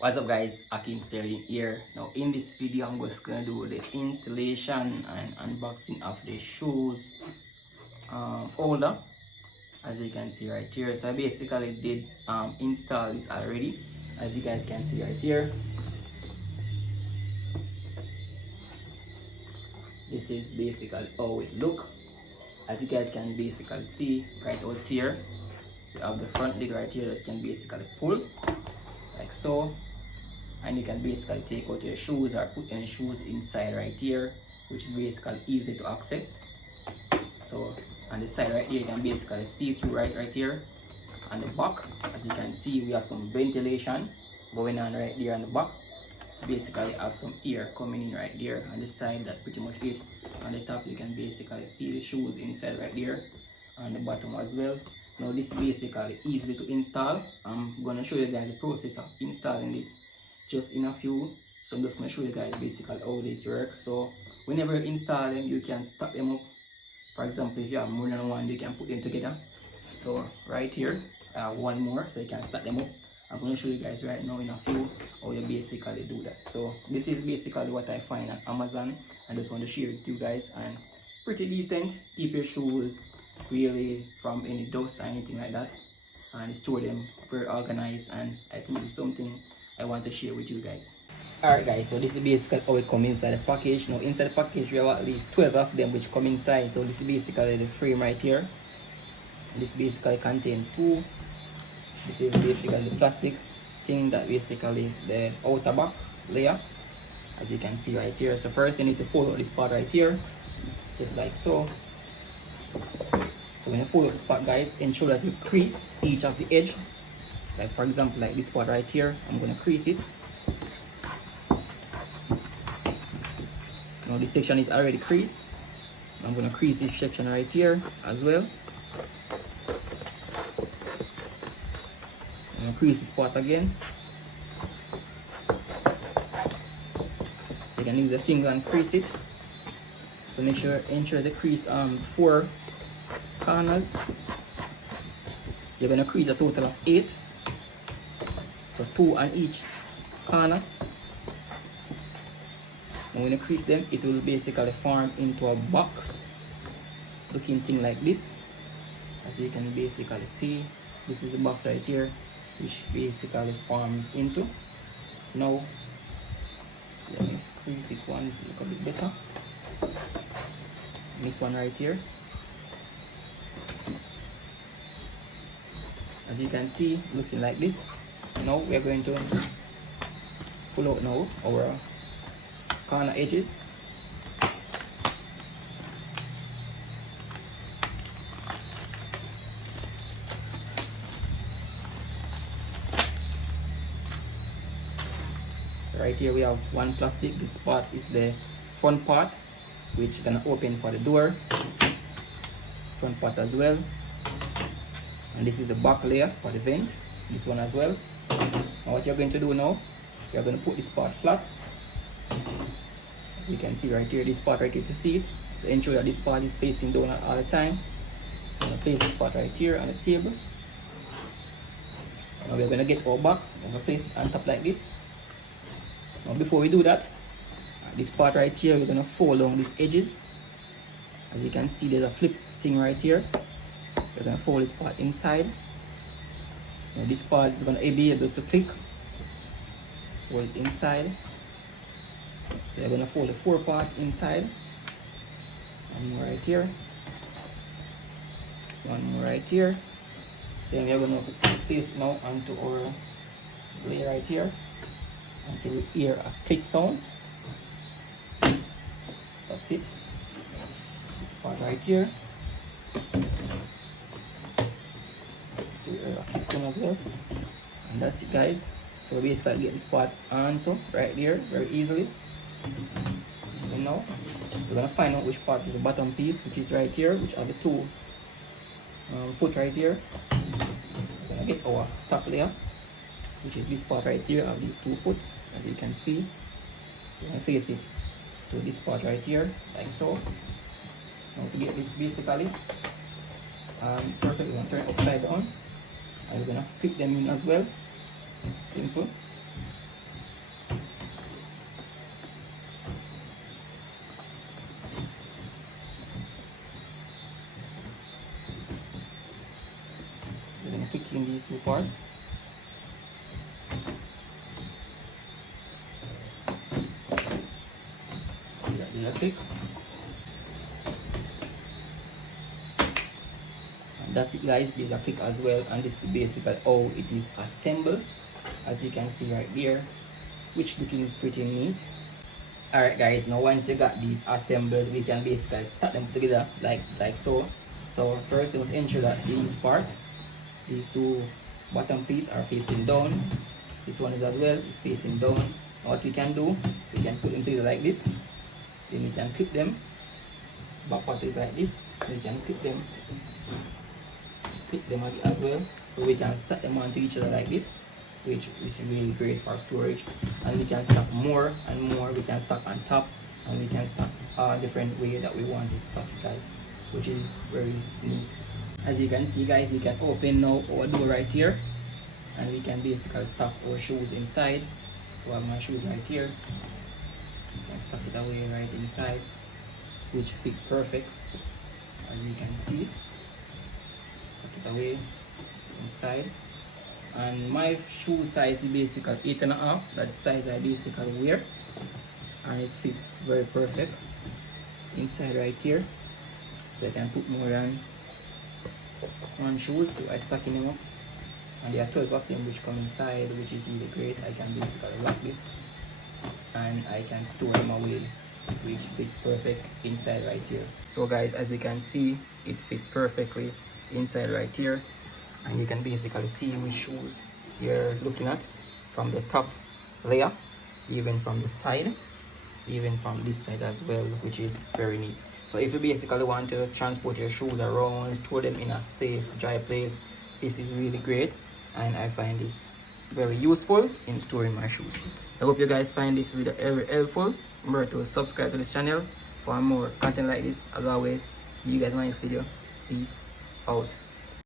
What's up guys, Ackeem Sterling here. Now in this video I'm just gonna do the installation and unboxing of the shoes holder, as you can see right here. So I basically did install this already, as you guys can see right here. This is basically how it look. As you guys can basically see right out here, you have the front lid right here that can basically pull like so, and you can basically take out your shoes or put your shoes inside right here, which is basically easy to access. So on the side right here you can basically see through right here. On the back, as you can see, we have some ventilation going on right there on the back. Basically have some air coming in right there on the side. That's pretty much it. On the top you can basically feel the shoes inside right there, on the bottom as well. Now this is basically easy to install. I'm gonna show you guys the process of installing this just in a few. So I'm just gonna show you guys basically how this works. So whenever you install them, you can stack them up. For example, if you have more than one, you can put them together. So right here I have one more, so you can stack them up. I'm going to show you guys right now in a few how you basically do that. So this is basically what I find on Amazon. I just want to share it with you guys, and pretty decent. Keep your shoes really from any dust or anything like that, and store them very organized, and I think it's something I want to share with you guys. Alright guys, so this is basically how it comes inside the package. Now inside the package we have at least 12 of them which come inside. So this is basically the frame right here. This basically contains two. This is basically the plastic thing that basically the outer box layer, as you can see right here. So first you need to fold out this part right here, just like so. So when you fold out this part, guys, ensure that you crease each of the edge. Like for example, like this part right here, I'm going to crease it. Now this section is already creased. I'm going to crease this section right here as well. Crease this part again. So you can use your finger and crease it. So ensure the crease four corners. So you're gonna crease a total of 8. So 2 on each corner. And when you crease them, it will basically form into a box looking thing like this. As you can basically see, this is the box right here, which basically forms into. Now let me crease this one look a bit better. This one right here, as you can see, looking like this. Now we are going to pull out now our corner edges. Right here we have one plastic. This part is the front part, which is gonna open for the door. Front part as well. And this is the back layer for the vent. This one as well. Now what you're going to do now, you're going to put this part flat. As you can see right here, this part right here is your feet. So ensure that this part is facing down all the time. I'm gonna place this part right here on the table. Now we're gonna get our box. I'm gonna place it on top like this. Now before we do that, this part right here, we're gonna fold down these edges. As you can see, there's a flip thing right here. We're gonna fold this part inside. Now this part is gonna be able to click. Fold it inside. So you're gonna fold the 4 part inside. One more right here. One more right here. Then we're gonna place it now onto our layer right here, until you hear a click sound. That's it. This part right here. To hear a click sound as well. And that's it, guys. So basically get this part onto right there very easily. And now we're gonna find out which part is the bottom piece, which is right here, which are the 2 foot right here. We're gonna get our top layer, which is this part right here of these 2 foot. As you can see, we're gonna face it to this part right here, like so. Now to get this basically perfect, we're gonna turn it upside down, and we're gonna clip them in as well. Simple. connecting these two parts. Do a click. And that's it, guys. There's a click as well, and this is basically how it is assembled, as you can see right there, which looking pretty neat. Alright guys, now once you got these assembled, we can basically stack them together like so. So first let's ensure that these two bottom pieces are facing down. This one is as well, is facing down. What we can do, we can put them together like this. Then we can clip them back part it like this. We can clip them as well, so we can stack them onto each other like this, which is really great for storage. And we can stack more and more. We can stack on top, and we can stack different way that we want it stack, guys, which is very neat. As you can see, guys, we can open now our door right here, and we can basically stack our shoes inside. So I have my shoes right here. You can stack it away right inside, which fit perfect, as you can see. Stack it away inside. And my shoe size is basically 8.5. That size I basically wear, and it fit very perfect inside right here. So I can put more than one shoes, so I stacking them up, and there are 12 of them which come inside, which is really great. I can basically lock this, and I can store them away, which fit perfect inside right here. So guys, as you can see, it fit perfectly inside right here, and you can basically see which shoes you're looking at from the top layer, even from the side, even from this side as well, which is very neat. So if you basically want to transport your shoes around, store them in a safe, dry place, this is really great, and I find this very useful in storing my shoes. So I hope you guys find this video very helpful. Remember to subscribe to this channel for more content like this. As always, see you guys in my next video. Peace out.